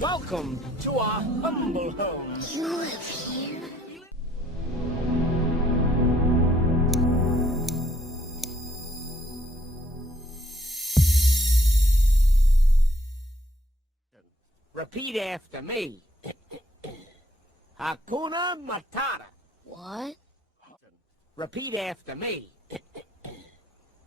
Welcome to our humble home. You live here? Repeat after me. Hakuna Matata. What? Repeat after me.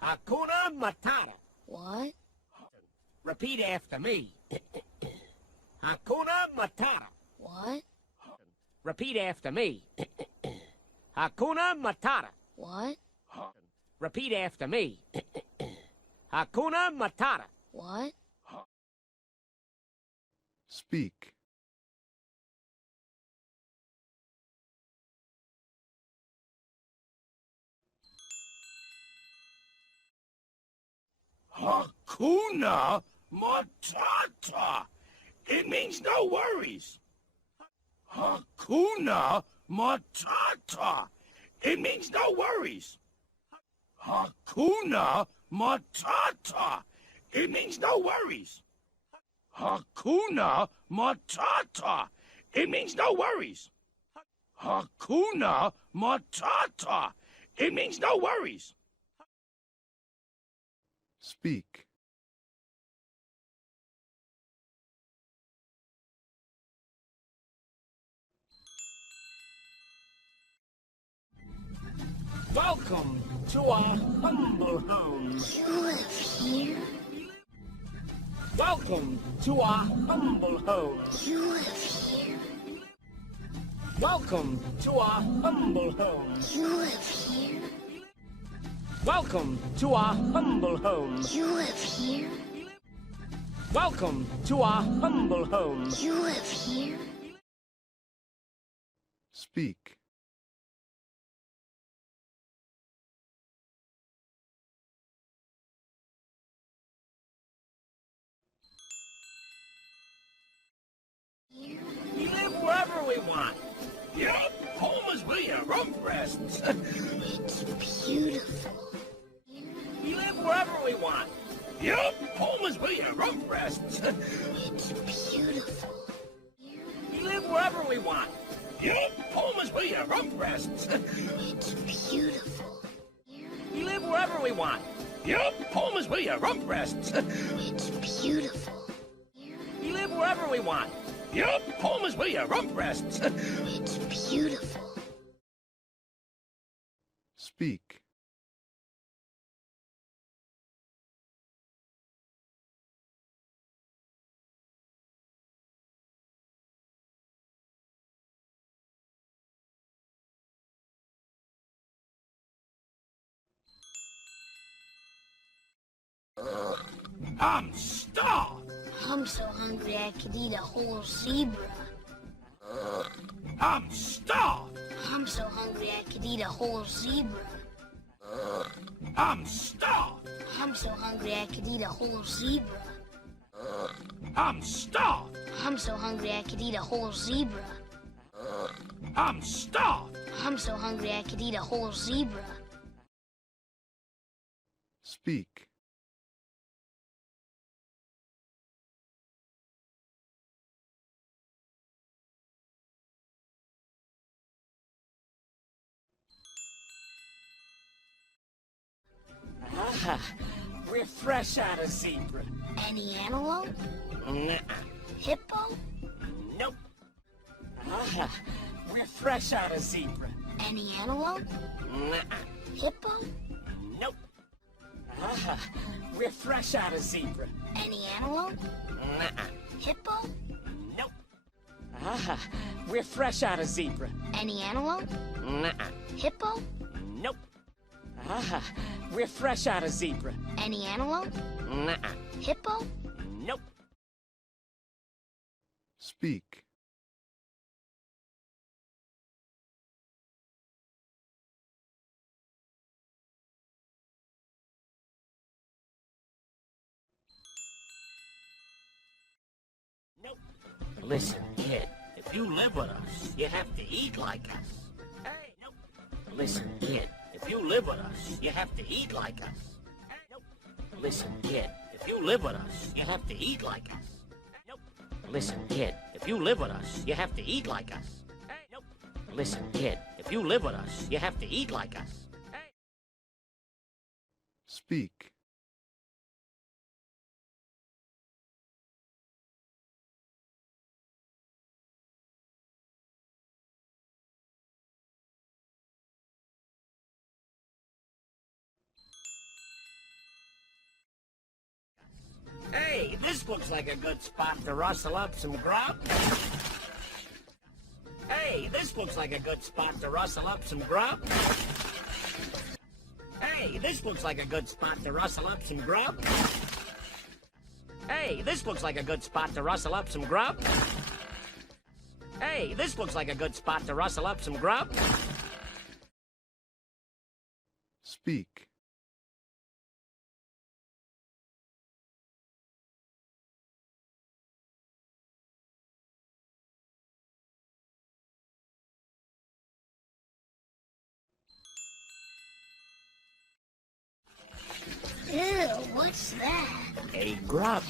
Hakuna Matata. What? Repeat after me. Hakuna Matata. What? Repeat after me. Hakuna Matata. What? Repeat after me. Hakuna Matata. What? Speak. Hakuna Matata. It means no worries. Hakuna Matata. It means no worries. Hakuna Matata. It means no worries. Hakuna Matata. It means no worries. Hakuna Matata. It means no worries. Speak. Welcome to our humble home. You live here? Welcome to our humble home. You live here? Welcome to our humble home. You live here? Welcome to our humble home. You live here? Welcome to our humble home. You live here? Speak. We live wherever we want. Yep, home is where your rump rests. It's beautiful. We live wherever we want. Yep, home is where your rump rests. It's beautiful. We live wherever we want. Yep, home is where your rump rests. It's beautiful. We live wherever we want. Yep, home is where your rump rests. It's beautiful. We live wherever we want. Yep, home is where your rump rests. It's beautiful. Speak. I'm starved. I'm so hungry I could eat a whole zebra. I'm starved. I'm so hungry I could eat a whole zebra. I'm starved. I'm so hungry I could eat a whole zebra. I'm starved. I'm so hungry I could eat a whole zebra. I'm starved. I'm so hungry I could eat a whole zebra. Speak. Ah, we're fresh out of zebra. Any antelope? Nuh-uh. Hippo? Nope. Ah, we're fresh out of zebra. Any antelope? Nuh-uh. Hippo? Nope. Ah, we're fresh out of zebra. Any antelope? Nuh-uh. Hippo? Nope. Ah, we're fresh out of zebra. Any antelope? Nuh-uh. Hippo? Nope. Ah, we're fresh out of zebra. Any antelope? Nuh-uh. Hippo? Nope. Speak. Nope. Listen, kid, if you live with us, you have to eat like us. Hey, nope. Listen, kid, if you live with us, you have to eat like us. Hey, nope. Listen, kid, if you live with us, you have to eat like us. Nope. Listen, kid, if you live with us, you have to eat like us. Hey, nope. Listen, kid, if you live with us, you have to eat like us. Hey. Speak. Hey, this looks like a good spot to rustle up some grub. Hey, this looks like a good spot to rustle up some grub. Hey, this looks like a good spot to rustle up some grub. Hey, this looks like a good spot to rustle up some grub. Hey, this looks like a good spot to rustle up some grub. Speak. Ew, what's that? A grub.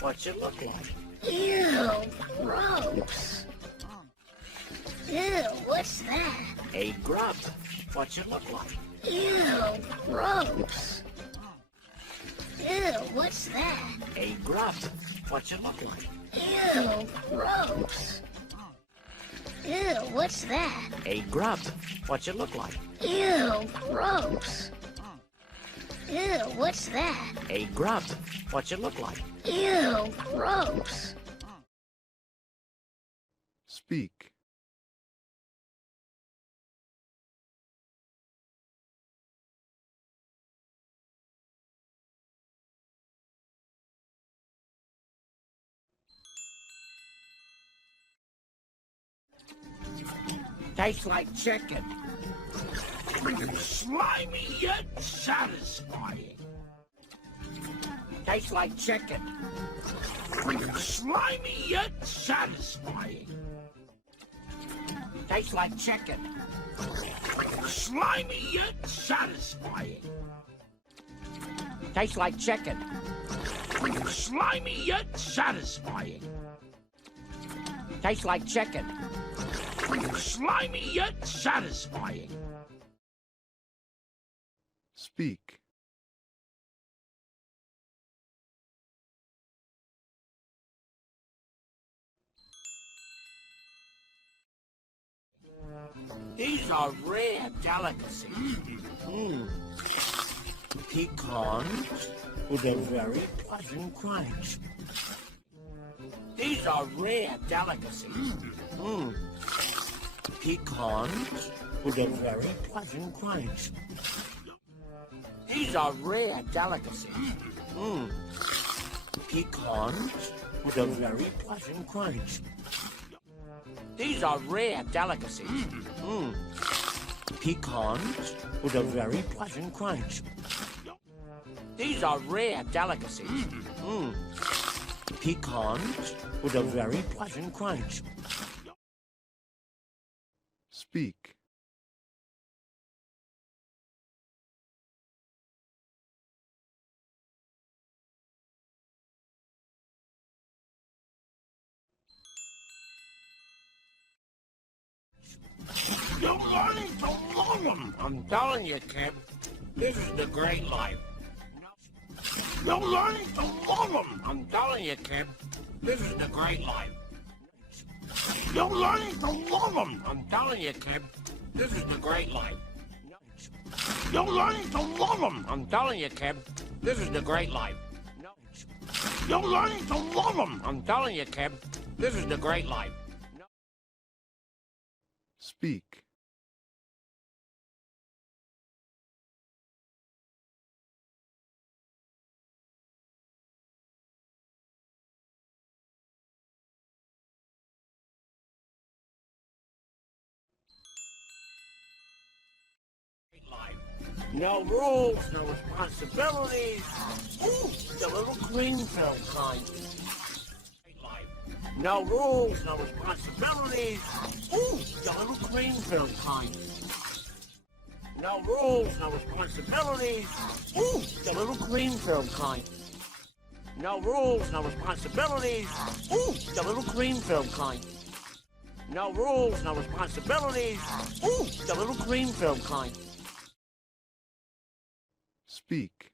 What's it look like? Ew, gross. Ew, what's that? A grub. What's it look like? Ew, gross. Ew, what's that? A grub. What's it look like? Ew, gross. Ew, what's that? A grub. What's it look like? Ew, gross. Ew, what's that? A grub. What's it look like? Ew, gross. Speak. Tastes like chicken. Slimy yet satisfying. Tastes like chicken. Slimy yet satisfying. Tastes like chicken. Slimy yet satisfying. Tastes like chicken. Slimy yet satisfying. Tastes like chicken. Slimy yet satisfying. Speak. These are rare delicacies. Pecans with a very pleasant crunch. These are rare delicacies. Pecans with a very pleasant crunch. These are rare delicacies. Pecans with a very pleasant crunch. These are rare delicacies. Pecans with a very pleasant crunch. These are rare delicacies. Pecans with a very pleasant crunch. Speak. You're learning to love them. I'm telling you, kid, this is the great life. You're learning to love them. I'm telling you, kid, this is the great life. You're learning to love them. I'm telling you, kid, this is the great life. You're learning to love them. I'm telling you, kid, this is the great life. You're learning to love them. I'm telling you, kid, this is the great life. Speak. No rules, no responsibilities. Ooh, the little green-filled kind. No rules, no responsibilities. Ooh, the little green-filled kind. No rules, no responsibilities. Ooh, the little green-filled kind. No rules, no responsibilities. Ooh, the little cream film kind. No rules, no responsibilities. Ooh, the little cream film kind. Speak.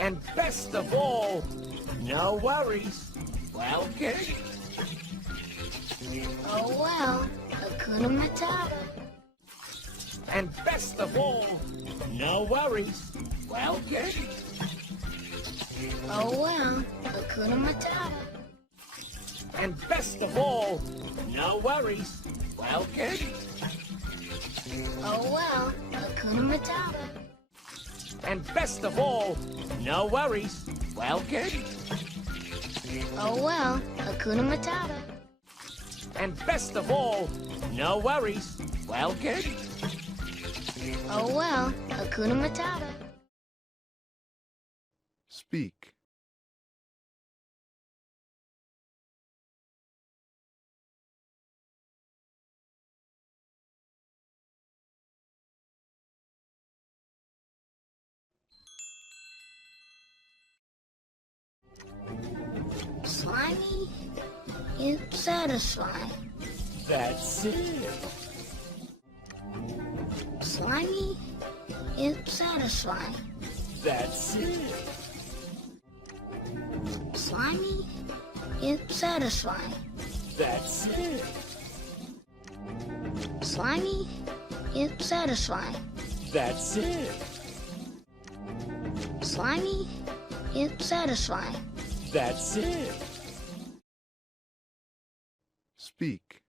And best of all, no worries. Well, kid, Oh well, Hakuna Matata. and best of all, no worries. Well, kid, Oh well, Hakuna Matata. and best of all, no worries. Well, kid, Oh well, Hakuna Matata. and best of all, no worries. Well, kid, Oh well, Hakuna Matata. and best of all, no worries. Well, kid, Oh well, Hakuna Matata. Speak. Slimy, it's satisfying. that's it. Slimy, it's satisfying. That's it. Slimy, it's satisfying. That's it. Slimy, it's satisfying. That's it. Slimy, it's satisfying. That's it. Speak.